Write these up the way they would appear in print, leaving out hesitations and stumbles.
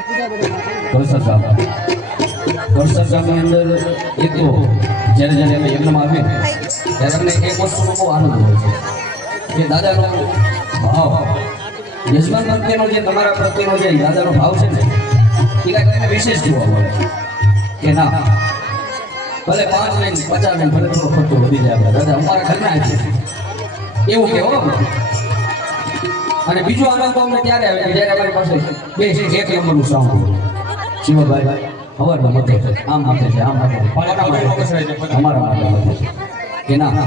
કળસર ગામ ની અંદર એક તો જ્યારે અમે યજ્ઞમાં આવીએ ત્યારે અમને એક વસ્તુનો બહુ આનંદ હોય છે કે દાદાનો ભાવ યજમાન પ્રત્યેનો જે તમારા પ્રત્યેનો જે દાદાનો ભાવ છે ને એ કાંઈક વિશેષ જોવા મળે કે ના ભલે 5 લાઈન 50 લાઈન ભલે થોડો ખર્ચો વધી જાય આપણે દાદા અમારા ઘરના છે એવું કહેવો અને બીજો આનંદ તો અમને ત્યારે આવે કે જ્યારે અમારી પાસે બે એક નંબરનું સાઉન્ડ હોય શિવભાઈ હવારના મતે છે આમ મતે છે આમ મતે અમારા માટે મતે છે કે ના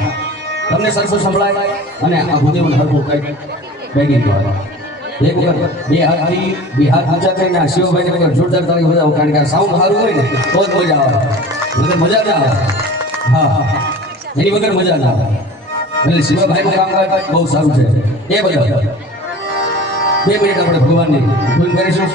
તમને સરસો સંભળાય અને આ ભૂદેવને હરખું કંઈક ભેગી કહેવાય એક વખત બે હાથ ઊંચા કરીને શિવભાઈને વગર જોરદાર તાળી બજાવો કારણ કે આ સાઉન્ડ સારું હોય ને તો જ મજા આવે વગર મજા ના આવે હા એની વગર મજા ના આવે એટલે શિવભાઈનું કામકાજ બહુ સારું છે એ બધા 2 મિનિટ આપણે ભગવાનની ધૂન કરીશું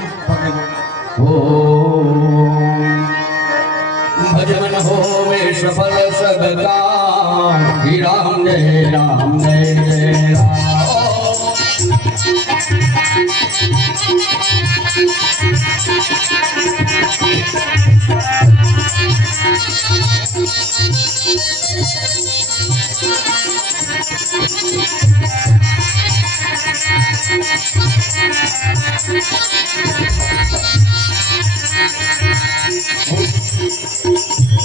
ભજન હોવે સફલ સબ કામ રામ જય રામ જય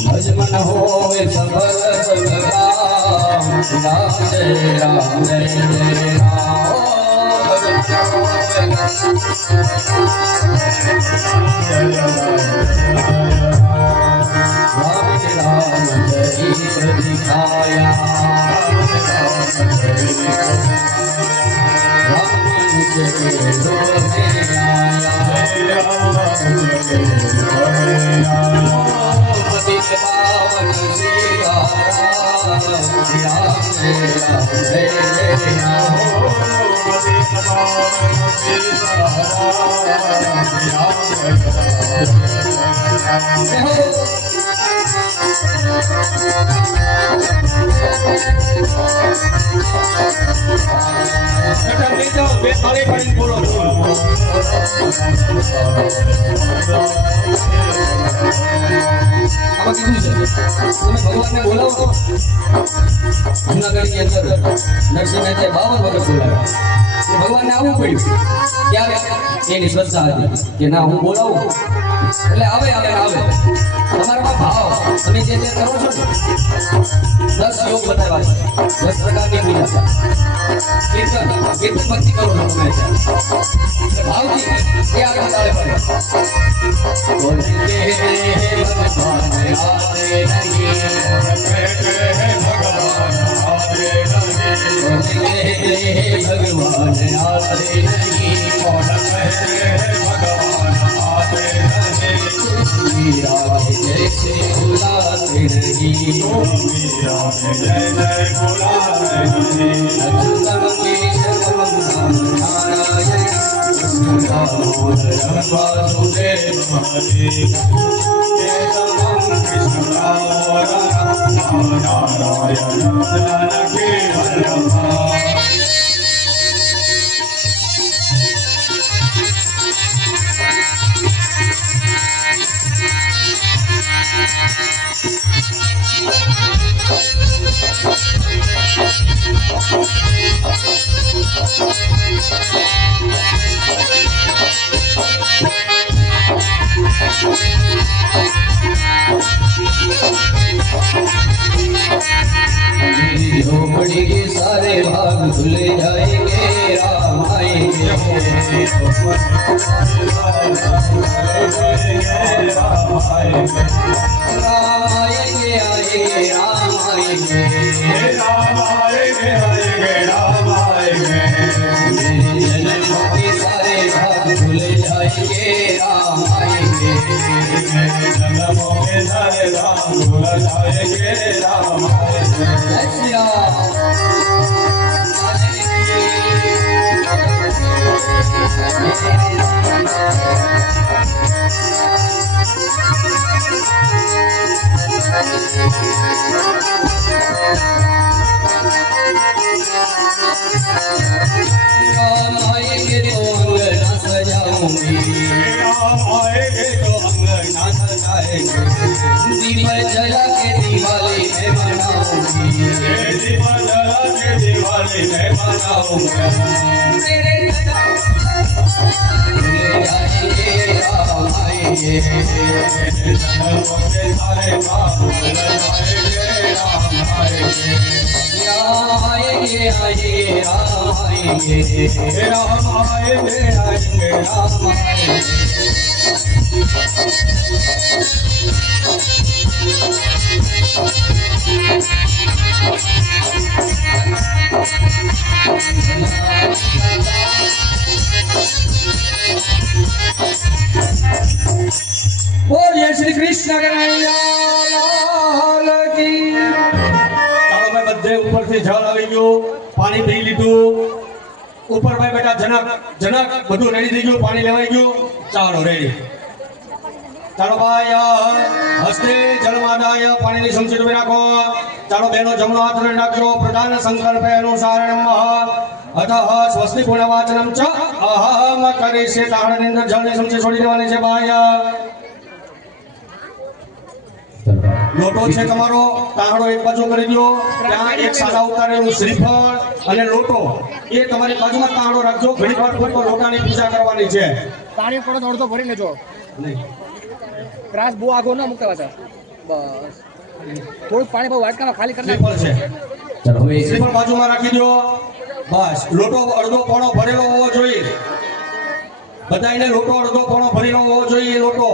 भजमन होवे सफल सब काम राम जय राम जय जय राम जय दिखाया ભગવાનને બોલાવો જુનાગઢની અંદર નરસિંહ મહેતાએ 52 વખત બોલાવ્યા ભગવાનને આવવું પડ્યું ત્યારે એની શ્રદ્ધા હતી કે ના હું બોલાવું એટલે આવે તમારામાં ભાવ તમે જે કરો છો ને 10 યોગ બતાવ્યા છે 10 પ્રકારની પૂજા કીર્તન ભક્તિ કરો છો તમે એટલે ભાવથી એ આગળ ચાલે પડે भगवान आते नहीं मीरा जैसे बुलाते नहीं झोपड़ी के सारे भाग खुल जाएंगे राम आएंगे राम आएंगे आएंगे राम आएंगे राम आएंगे आएंगे राम आएंगे जन्म के सारे भाग खुल जाएंगे राम आएंगे जन्म के सारे भाग खुल जाएंगे राम आएंगे आएंगे तो अंगना सजाऊंगी राम आएंगे तो अंगना सजाएंगे दीप जला के दिवाली में मनाऊंगी दीप जला के दिवाली में मनाऊंगा तेरे आएंगे राम आएंगे सारे काम आएंगे राम आएंगे राम आएंगे आएंगे राम आएंगे राम आएंगे आएंगे राम आएंगे बोलिए श्री कृष्ण कन्हैया लाल की ચાલો ભાઈ બધે ઉપરથી જળ આવી ગયું પાણી પી લીધું ઉપર ભાઈ બેટા જનક બધું રેડી થઈ ગયું પાણી લેવાઈ ગયું ચાલો રેડી ચાલો ભાઈ હસ્તે જલમાદાય પાણીની સમસી ડૂબી નાખો ચાલો બેનો જમણો હાથ જોડી નાખજો પ્રધાન સંકલ્પે અનુસારણ અતઃ સ્વસ્તિ ગુણવાચનમ ચ અહમ કરીશે તાળની અંદર જળની સમસી છોડી દેવાની છે ભાઈ લોટો છે તમારો તાહડો એક બાજુ કરી દો ત્યાં એક સાદા ઉતારેલું શ્રીફળ અને લોટો એ તમારી બાજુમાં તાહડો રાખજો ઘણી વાર કોઈ પણ લોટાની પૂજા કરવાની છે પાણી થોડો અડધો ભરી લેજો નહીં ત્રાસ બહુ આગો ના મૂકતા પાછા બસ થોડું પાણી બહુ વાટકામાં ખાલી કરી શ્રીફળ છે चलो હવે શ્રીફળ બાજુમાં રાખી દો બસ લોટો અડધો પોણો ભરેલો હોવો જોઈએ બધાને લોટો અડધો પોણો ભરેલો હોવો જોઈએ લોટો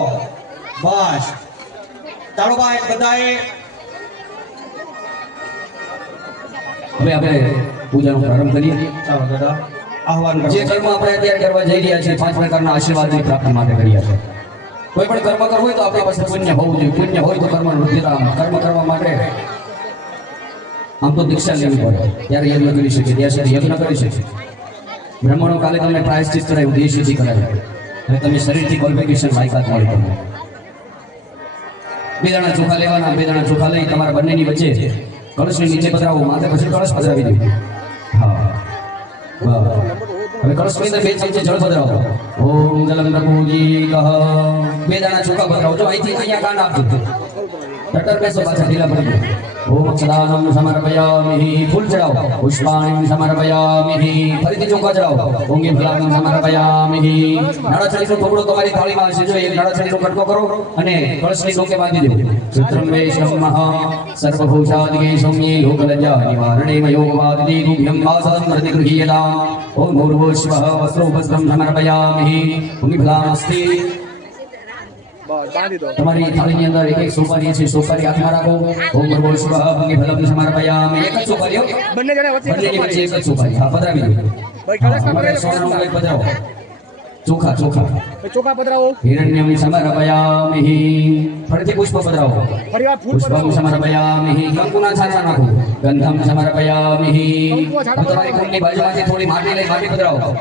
બસ ચાલો ભાઈ બધાએ હવે આપણે પૂજાનો પ્રારંભ કરીએ ચાલો દાદા આહવાન જે કરો કર્મ આપણે અત્યારે કરવા જઈ રહ્યા છીએ 5 પ્રકારના આશીર્વાદની પ્રાપ્તિ માટે કર્યા છે કોઈ પણ કર્મ કરવું હોય તો આપણા પાસે પુણ્ય હોવું જોઈએ પુણ્ય હોય તો કર્મ કર્મ કરવા માટે આમ તો દીક્ષા લેવી પડે ત્યારે યજ્ઞ કરી શકીએ ત્યાં સુધી યજ્ઞ કરી શકીએ બ્રાહ્મણો કાલે તમને પ્રાયશ્ચિત કરાવ્યું દેશથી કરાવ્યું અને તમે શરીરથી ક્વોલિફિકેશન લાયકાત મળી તમને બે દાણા ચોખા લેવાના બે દાણા ચોખા લઈ તમારા બંનેની વચ્ચે કળશની નીચે પધરાવો માથે પછી કળશ પધરાવી દો હા વાહ હવે કળશની અંદર 2 ચમચી જળ પધરાવો ઓમ જલમ પ્રભુજી કહ બે દાણા ચોખા પધરાવો જો અહીંથી અહીંયા કાન આપજો ડટર બેસો પાછા ઢીલા પડી ઓમ અક્ષદાનમ સમર્પયામિ ફૂલ ચડાવો પુષ્પાણિ સમર્પયામિ ફરીથી ચોખા ચડાવો ઓમ ફલામ સમર્પયામિ નળાછડીનો ટુકડો તમારી થાળીમાં હશે જો એક નળાછડીનો કટકો કરો અને કળશની ડોકે બાંધી દેવો સૂત્રમ વેશમ મહા સર્વભૂષાદિકે સૌમ્યે લોકલજ્જા નિવારણે મયોગવાદિ ગુભ્યમ વાસં પ્રતિગૃહ્યતા ઓમ ભૂર્ભુવઃ વસ્ત્રોપસ્ત્રમ સમર્પયામિ ઓમ ફલામ અસ્તિ બસ બાંધી દો તમારી થાળીની અંદર એક એક સોપારી છે સોપારી હાથમાં રાખો ઓમ ભૂર્ભુવઃ ભંગી ફલમ સમર્પયામિ એક જ સોપારીઓ બંને જણા વચ્ચે બંનેની વચ્ચે એક જ સોપારી હા પધરાવી દો ભાઈ કળશમાં અમારે ભરેલો સોનાનું કળશમાં. કંઈ પધરાવો ચોખા ચોખા ભાઈ ચોખા પધરાવો હિરણ્યમ સમર્પયામિ ફરીથી પુષ્પ પધરાવો ફરી વાર ફૂલ પુષ્પમ પધરાવો સમર્પયામિ કંકુના છાંટા નાખો ગંધમ સમર્પયામિ તમારી કુંડની બાજુમાંથી થોડી માટી લઈ માટી પધરાવો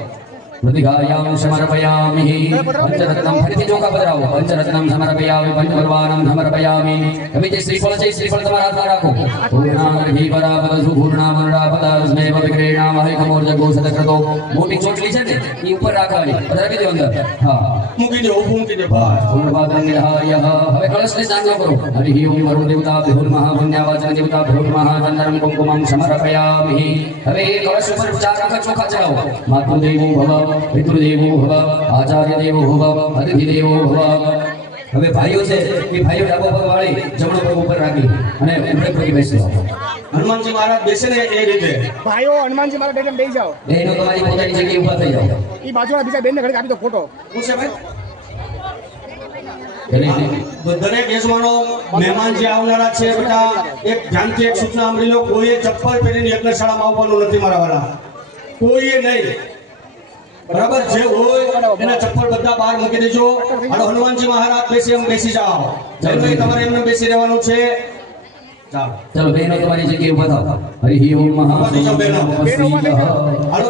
પ્રતિગાયામ સમર્પયામિ પંચરત્નમ ફરીથી ચોખા પધરાવો પંચરત્નમ સમર્પયામિ પંચપર્વાણમ સમર્પયામિ હવે જે શ્રીફળ છે એ શ્રીફળ તમારા હાથમાં રાખો પૂર્ણામર્ધિ પરાપદ સુપૂર્ણા મંડાપદા સ્મેવ વિક્રેણા મહેકમોર જગો સદક્રતો મોટી ચોટલી છે ને એ ઉપર રાખવાની પધરાવી દો અંદર હા મૂકી દો મૂકી દો ભાઈ પૂર્ણપાત્રં નિધાર્ય હવે કળશને સાંજો કરો હરિ ઓમ વરુણ દેવતા ભૂર્મઃ પુણ્યવાચન દેવતા ભૂર્મઃ ચંદનમ કુમકુમં સમર્પયામિ હવે એ કળશ ઉપર 4 વખત ચોખા ચડાવો માતૃદેવો ભવ પિતૃદેવો ભવ આચાર્ય દેવો ભવ અતિથિ દેવો ભવ હવે ભાઈઓ છે એ ભાઈઓ ડાબો પગ વાળી જમણો પગ ઉપર રાખી અને ઉભે પગે બેસી જાઓ હનુમાનજી મહારાજ બેસે ને એ રીતે ભાઈઓ હનુમાનજી મારા બેઠા બેસી જાઓ બહેનો તમારી પોતાની જગ્યાએ ઊભા થઈ જાઓ એ બાજુના બીજા બેનને ઘડી આપી દો ફોટો શું છે ભાઈ એટલે દરેક યજમાનો મહેમાન જે આવનારા છે બેટા એક ધ્યાનથી એક સૂચના સાંભળી લો કોઈએ ચપ્પલ પહેરીને યજ્ઞશાળામાં આવવાનું નથી મારા વાળા કોઈએ નહીં બરાબર જે હોય એના ચપ્પલ બધા બહાર મૂકી દેજો અને હનુમાનજી મહારાજ બેસી એમ બેસી જાઓ જય તમારે એમને બેસી રહેવાનું છે ચાલો ચલો બહેનો તમારી જગ્યાએ ઊભા થાઓ હરિ ઓમ ઊભા થઈ જાઓ બહેનો. હાલો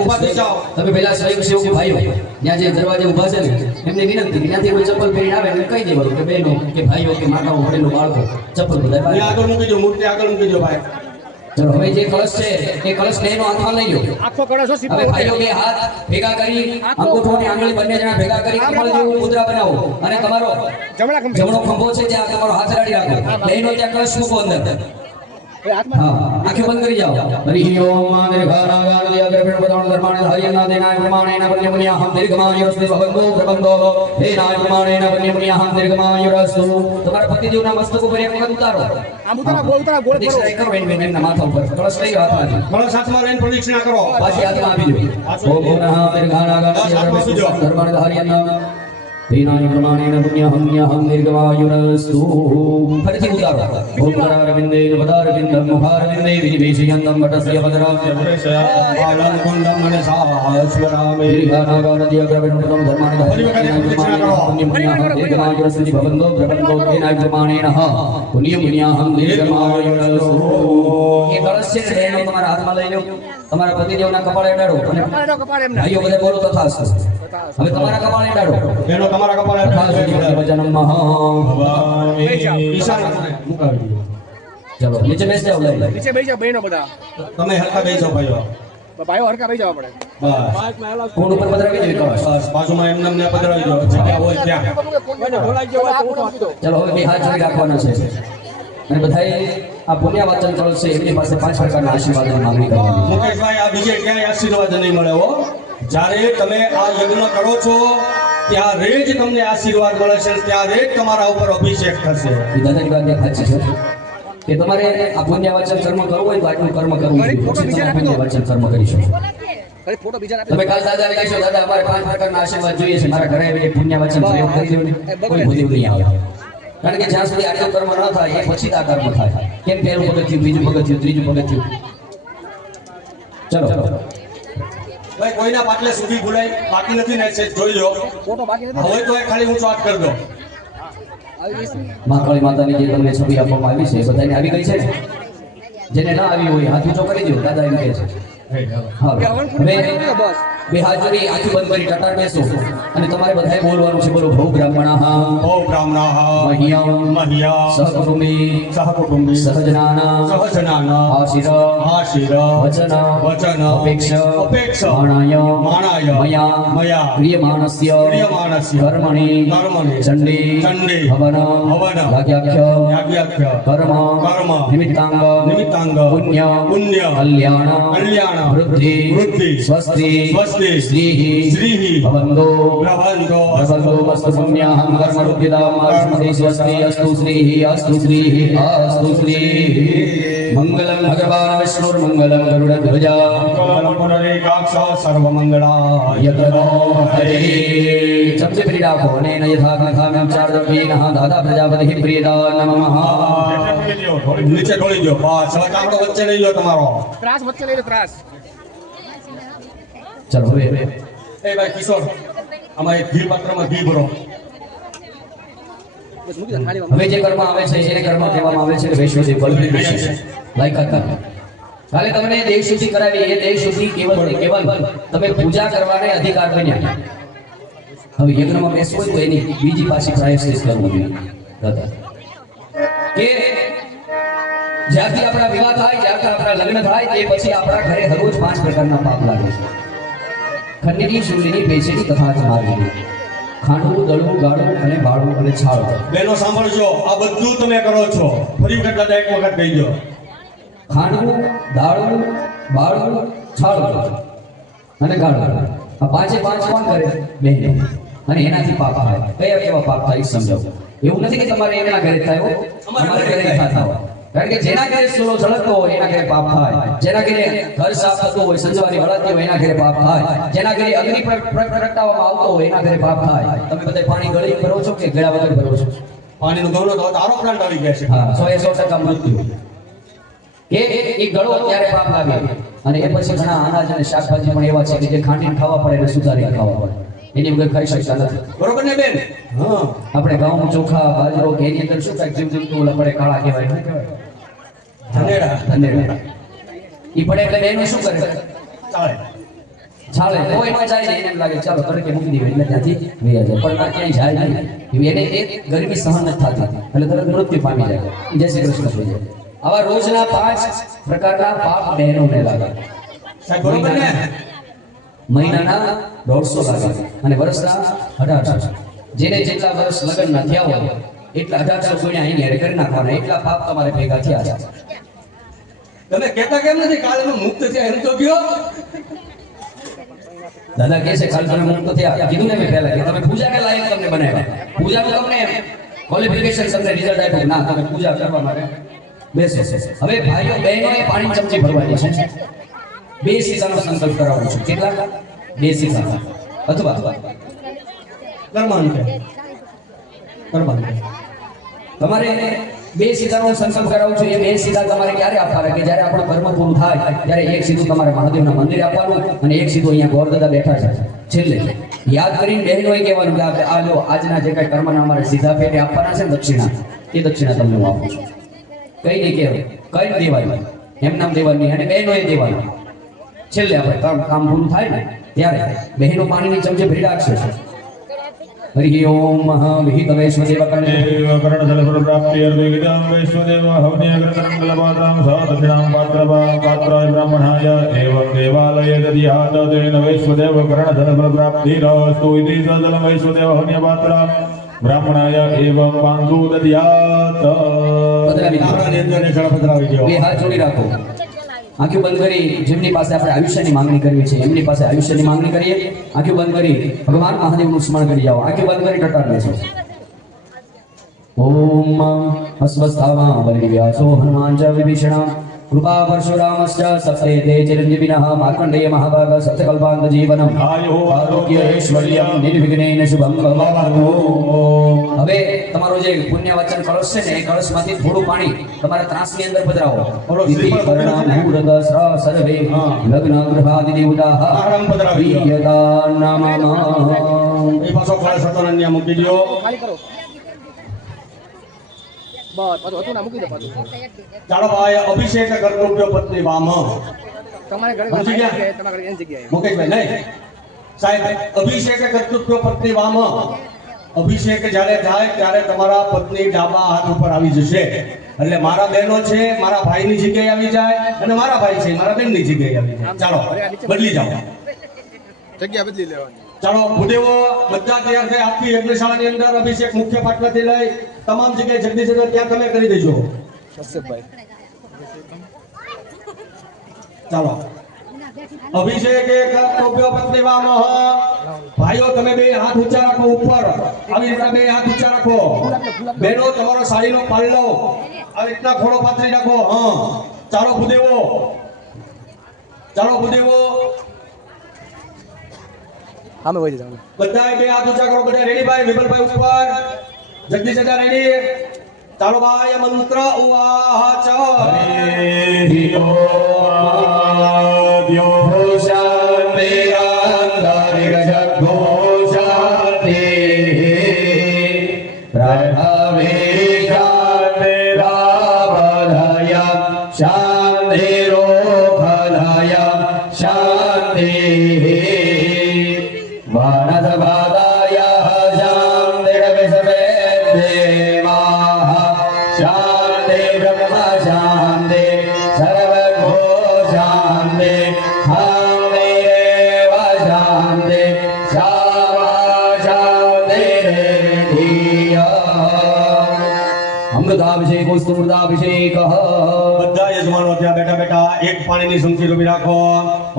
ઊભા થઈ જાઓ. તમે પહેલા સ્વયંસેવક ભાઈઓ ત્યાં જે દરવાજે ઊભા છે ને એમને વિનંતી કે ત્યાંથી કોઈ ચપ્પલ પહેરીને આવે એટલે કહી દેવાનું કે બહેનો કે ભાઈઓ કે માતાઓ વડીલો બાળકો ચપ્પલ બધા અહીંયા આગળ મૂકી દો મૂર્તિ આગળ મૂકી દો ભાઈ ચલો હવે જે કળશ છે એ કળશ બેનો હાથમાં લઈ લો. આખો કળશ હો, સીધો હવે ભાઈઓ બે હાથ ભેગા કરી અંગૂઠોની આંગળી બંને જણા ભેગા કરી કમળ જેવું મુદ્રા બનાવો અને તમારો જમણા ખંભે. જમણો ખંભો છે ત્યાં તમારો હાથ અડાડી રાખો. બેનો ત્યાં કળશ મૂકો અંદર. એ હાથમાં હા આંખો બંધ કરી જાઓ. હરિ ઓમ દીર્ઘાનાગાન અગ્રપીઠ પદાણ ધર્માણે હરિયના દેનાય પ્રમાણેન પુણ્યમુન્યાહમ દીર્ઘમાયુરસ્તુ ભવંતો પ્રબંધો દેનાય પ્રમાણેન પુણ્યમુન્યાહમ દીર્ઘમાયુરસ્તુ. તમારા પતિદેવના મસ્તક ઉપર એક વખત ઉતારો. આમ ઉતારા ગોળ કરો. પ્રદક્ષિણા કરો એમના માથા ઉપર. કળશ લઈ હાથમાંથી. કળશ હાથમાં લઈને પ્રદક્ષિણા કરો. પાછી હાથમાં આપી દો. ઓમ પુનઃ દીર્ઘાનાગાન ધર્માણે હરિયના દેનાય પ્રમાણેન પુણ્યમુન્યાહમ દીર્ઘમાયુરસ્તુ. ફરીથી ઉતારો. ઓમ કરારવિંદેન પદારવિંદમ મુખારવિંદે વિનિવેશયંતમ વટસ્ય પદરામ આલમ કુંડમ મને સાસ્વરામે. દીર્ઘાનાગાનદી અગ્રવિંદમ ધર્માણે પુણ્યમુન્યાહમ ભવંતો પ્રબંધો દેનાય પ્રમાણેન પુણ્યમુન્યાહમ દીર્ઘમાયુરસ્તુ. એ કળશ છે ને એનો તમારા હાથમાં લઈ લો. તમારા પતિદેવના કપાળે અડાડો અને કપાળે કપાળે એમના. ભાઈઓ બધા બોલો તથાસ્તુ. હવે તમારા કપાળે અડાડો. બેનો તમારા કપાળે વચનમ ઈશાન મુકાવી દો. ચલો નીચે બેસી જાઓ. લઈ નીચે બેસી જાઓ બહેનો બધા. તમે હરખા બેસી જાઓ ભાઈઓ. ભાઈઓ હરખા બેસી જાઓ આપણે. બસ કોણ ઉપર પધરાવી દેવી કળશ. બસ બાજુમાં એમને એમને પધરાવી દો. જગ્યા હોય ત્યાં. ચલો હવે બે હાથ જોડી રાખવાના છે અને બધાએ આ પુણ્ય વાચન કળશ છે એમની પાસે 5 પ્રકારના આશીર્વાદની માંગણી કરવાની. મુકેશભાઈ આ બીજે ક્યાંય આશીર્વાદ નહીં મળે હો. જ્યારે તમે આ યજ્ઞ કરો છો ત્યારે જ તમને આશીર્વાદ મળે છે. ત્યારે જ તમારા ઉપર અભિષેક થશે. એ દાદાની વાત સાચી છે કે તમારે આ પુણ્ય વાચન કર્મ કરવું હોય તો આટલું કર્મ કરવું જોઈએ. પછી તમે પુણ્ય વાચન કર્મ કરી શકો. ખાલી ફોટો બીજા આપી તમે કાલ દાદાને કહેશો દાદા અમારે 5 પ્રકારના આશીર્વાદ જોઈએ છે મારા ઘરે આવીને પુણ્ય વાચન પ્રયોગ કરી દો ને કોઈ ભૂદેવ નહીં આવે. કારણ કે જ્યાં સુધી આટલું કર્મ ન થાય એ પછી આ કર્મ થાય. કેમ પહેલું પગથિયું બીજું પગથિયું ત્રીજું પગથિયું. ચલો ભાઈ કોઈના પાટલે સુધી ભૂલાય બાકી નથી ને છે જોઈ લો. ફોટો બાકી નથી. હોય તો એ ખાલી ઊંચો હાથ કરી દો. આવી ગઈ છે. મહાકાળી માતાની જે તમને છબી આપવામાં આવી છે એ બધાને આવી ગઈ છે ને? જેને ના આવી હોય હાથ ઊંચો કરી દો. દાદા એમ કહે છે. હા કે હવન પૂરી કરી દો બસ. બે હાથ જોડી આંખી બંધ કરી ટટાર બેસો અને તમારે બધાએ બોલવાનું છે. બોલો ભૌ બ્રાહ્મણઃ ઓ બ્રાહ્મણઃ મહ્યં મહ્યા સહકુટુંબી સહકુટુંબી સહજનાના સહજનાન આશીર આશીર વચન વચન અપેક્ષ માણાય મયા મયા ક્રિયમાણસ્ય ક્રિયમાણસ્ય કર્મણિ ચંડી હવન યાજ્ઞાખ્ય યાજ્ઞાખ્ય કર્મ નિમિત્તાંગ પુણ્ય કલ્યાણ વૃદ્ધિ સ્વસ્તિ શ્રીઃ ભવન્તો મસ્તુ પુણ્યાહં કર્મરૂપ્યતામ આસ્મદે સ્વસ્તિ અસ્તુ શ્રીઃ અસ્તુ શ્રીઃ. મંગલમ ભગવાન વિષ્ણુર્મંગલમ ગરુડધ્વજા સર્વમંગળાય યતનો હરે. ચમચી ફરી રાખો અને યથા કથામ્યમ ચાર્દવ્યેનઃ દાદા પ્રજાપતિઃ પ્રિયદા નમઃ. નીચે ઢોળી દો. બસ હવે ચામડો વચ્ચે લઈ લો તમારો. ત્રાસ વચ્ચે લઈ લો ત્રાસ. ચલો હવે એ ભાઈ કિશોર આમાં એક ઘી પાત્રમાં ઘી ભરો. બસ મૂકી દો થાળીમાં. હવે જે કર્મ આવે છે એને કર્મ કહેવામાં આવે છે વૈશ્વદેવ બલદેવ લાયકાત. કાલે તમને દેહ શુદ્ધિ કરાવી એ દેહ શુદ્ધિ કેવલ ને કેવલ તમે પૂજા કરવાને અધિકાર બન્યા. હવે યજ્ઞમાં બેસવું હોય તો એની બીજી પાછી પ્રાયશ્ચિત કરવું જોઈએ દાદા. કે જ્યારથી આપણા વિવાહ થાય જ્યારથી આપણા લગ્ન થાય તે પછી આપણા ઘરે હરરોજ 5 પ્રકારના પાપ લાગે છે. ખંડની શૂળની બેસેલી તથા જ માર્ગી ખાંડવું દળવું ગાળવું અને બાળવું અને છાળવું. બેનો સાંભળજો આ બધું તમે કરો છો. ફરી વખત દાદા એક વખત કહી દો. ખાંડવું દાળવું બાળવું છાળવું અને ગાળવું આ 5 કોણ કરે? બહેનો. અને એનાથી પાપ થાય. કયા કેવા પાપ થાય સમજાવો. એવું નથી કે તમારે એના ઘરે થાય હો, અમારા ઘરે થતા હોય. કારણ કે જેના ઘરે ચૂલો જળતો હોય એના ઘરે પાપ થાય. જેના ઘરે ઘર સાફ થતું હોય સંજવારી વળાતી હોય એના ઘરે પાપ થાય. જેના ઘરે અગ્નિ પ્રગટાવવામાં આવતો હોય એના ઘરે પાપ થાય. તમે બધા પાણી ગળી ભરો છો કે ગળા વગર ભરો છો? પાણીનો ગવડો તો તારો પ્લાન્ટ આવી ગયા છે. હા 100% મૃત્યુ. એ ગળો ત્યારે પાપ લાગે. અને એ પછી ઘણા અનાજ અને શાકભાજી પણ એવા છે કે જે ખાંડીને ખાવા પડે અને સુધારીને ખાવા પડે. એની વગર ખાઈ શકતા નથી. બરોબર ને બેન? હા. આપણે ઘઉં ચોખા બાજરો કે એની અંદર શું કાંઈક જીવજંતુ ઓલા પડે કાળા કહેવાય શું કહેવાય? ધનેડા. ઈ પડે એટલે બેનો શું કરે? છાળે. કોઈ ન જાય ને એને એમ લાગે ચાલો તડકે મૂકી દેવી એટલે ત્યાંથી વયા જાય. પણ ના ક્યાંય જાય નહીં. એને એ ગરમી સહન નથી થતી એટલે તરત મૃત્યુ પામી જાય. જય શ્રી કૃષ્ણ થઈ જાય. આવા રોજના 5 પ્રકારના પાપ બહેનોને લાગે. સાહેબ બરોબર ને? મહિનાના 150 લાગે અને વર્ષના 1800. જેને જેટલા વર્ષ લગ્ન થયા હોય એટલા 1800 ગુણ્યા અહીં કરી નાખવાના, એટલા પાપ તમારે ભેગા થયા છે. તમે કહેતા કેમ નથી કાલે હું મુક્ત થયા એમ તો કયો? દાદા કહે છે કાલ તમે મુક્ત થયા. કીધું ને મેં પહેલા કે તમે પૂજા કે લાયક તમને બનાવ્યા. પૂજાનું તમને ક્વોલિફિકેશન તમને રિઝલ્ટ આપ્યું ના તમે પૂજા કરવા માટે બેસો. હવે ભાઈઓ બહેનોએ પાણી ચમચી ભરવાની છે. 2 સીસાનો સંકલ્પ કરાવું છું. કેટલા? 2 સીસા અથવા તમારે 2 સીધાનો સંકલ્પ કરાવું છું. એ 2 સીધા તમારે ક્યારે આપવાના? કે જ્યારે આપણું કર્મ પૂરું થાય ત્યારે એક સીધું તમારે મહાદેવના મંદિરે આપવાનું અને એક સીધું અહીંયા ગોરદાદા બેઠા છે છેલ્લે યાદ કરીને બહેનોએ કહેવાનું કે આ લો આજના જે કાંઈ કર્મના અમારે સીધા પેટે આપવાના છે ને દક્ષિણા, એ દક્ષિણા તમને હું આપું છું. કઈ નહીં કહેવાય, કઈ દેવાની, એમ નામ દેવાની અને બહેનોએ દેવાની. છેલ્લે આપણે કામ પૂરું થાય ને ત્યારે બહેનો પાણીની ચમચે ભરી રાખશે. हरि ओम विहितवेश्वदेव कर्ण प्राप्ति अर्धविदां वैश्वदेव हवनीयग्रकरंगलपात्रां स दक्षिणां पात्राय ब्राह्मणाय एवं देवालये दधियात तेन वैश्वदेव कर्णधनफल प्राप्तिरस्तु इति सदलं वैश्वदेव हवनीयपात्रां ब्राह्मणाय एवं बांधु दधियात. આપણાની અંદર જળ પધરાવી દો. બે હાથ જોડી રાખો, આંખો બંધ કરી જેમની પાસે આપણે આયુષ્યની માંગણી કરવી છે એમની પાસે આયુષ્યની માંગણી કરીએ. આંખો બંધ કરી ભગવાન મહાદેવનું સ્મરણ કરી જાઓ. આંખો બંધ કરી ટટાર બેસો. ઓમ અસ્વસ્થામાં બલિવ્યાસો હનુમાન ચ વિભીષણ કૃપા પરશુરામશ્ચ સપ્તે તે ચિરંજીવિનઃ માર્કંડેય મહાભાગ સત્યકલ્પાંત જીવનમ આરોગ્ય ઐશ્વર્યમ નિર્વિઘ્નેન શુભમ ભવતુ. હવે તમારો જે પુણ્ય વચન કળશ છે ને એ કળશમાંથી થોડું પાણી તમારા ત્રાસની અંદર પધરાવો. ઇતિ કર્ણ મુહૂર્ત સર્વે લગ્ન ગૃહાદિ દેવતાઃ પ્રિયતા નમઃ. એ પાછો કળશ હતો ને ત્યાં મૂકી દો. ખાલી કરો. બસ પાછું હતું ના મૂકી દે પાછું. ચાલો ભાઈ અભિષેક કર્તવ્ય પત્ની વામ. તમારે ઘરે સમજી ગયા? જગ્યાએ, તમારા ઘરે એની જગ્યાએ. મુકેશભાઈ નહીં સાહેબ, અભિષેક કર્તવ્ય પત્ની વામ. અભિષેક જ્યારે થાય ત્યારે તમારા પત્ની ડાબા હાથ ઉપર આવી જશે. એટલે મારા બહેનો છે મારા ભાઈની જગ્યાએ આવી જાય અને મારા ભાઈ છે મારા બેનની જગ્યાએ આવી જાય. ચાલો બદલી જાઓ. જગ્યા બદલી લેવાની. ચાલો ભૂદેવો બધા તૈયાર થઈ આખી યજ્ઞશાળાની અંદર અભિષેક મુખ્ય પાટલાથી લઈ તમામ જગ્યાએ જગદીશ ત્યાં તમે કરી દેજો. કશ્યપભાઈ ચાલો અભિષેક કર્તવ્ય પત્ની વામ. ભાઈઓ તમે બે હાથ ઊંચા રાખો ઉપર. આવી રીતના બે હાથ ઊંચા રાખો. બહેનો તમારો સાડીનો પાલડો આવી રીતના ખોળો પાથરી રાખો. હા ચાલો ભૂદેવો, ચાલો ભૂદેવો આમે હોય છે. બધાય બે હાથ ઊંચા કરો. બધા રેડી ભાઈ? વિમલભાઈ ઉપર, જગદીશ દાદા રેડી? ચાલો ભાઈ મંત્ર ઉવાચ. हरि ओम शांति शांति प्रभवे शांतिरावलय शांतिरोपलय शांति वनस्पतय शांतिर्विश्वे देवाः शांति ब्रह्म शांति सर्वभो शांति शांतिरेव शांति शामा शांतिरेधिया. અમૃતાભિષેકો સ્તુમૃતાભિષેક. બધા યજમાનો ત્યાં બેઠા બેઠા એક પાણીની સંગતિ ઉભી રાખો.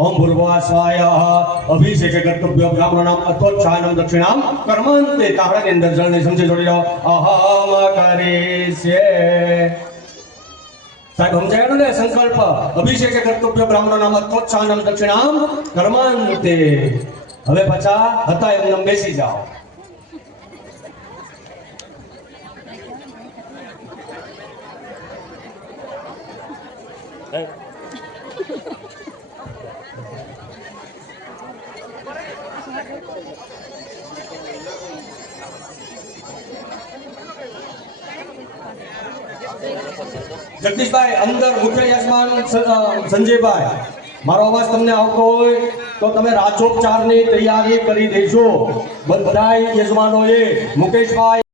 ઓમ ભૂર્ભુવઃ સ્વાય અભિષેક કર્તવ્ય બ્રાહ્મણામ અથોચ્છાયનમ દક્ષિણામ કર્માંતે. તાળાની અંદર જળની સંગતિ જોડી લો. અહમ કરીષ્યે. સાહેબ સમજાયું ને સંકલ્પ? અભિષેક કર્તવ્ય બ્રાહ્મણામ અથોચ્છાયનમ દક્ષિણામ કર્માંતે. હવે પાછા હતા એમને બેસી જાઓ. જગદીશભાઈ અંદર મુખ્ય યજમાન સંજયભાઈ, મારો અવાજ તમને આવતો હોય તો તમે રાજોપચારની તૈયારી કરી દેજો. બધાય યજમાનોએ મુકેશભાઈ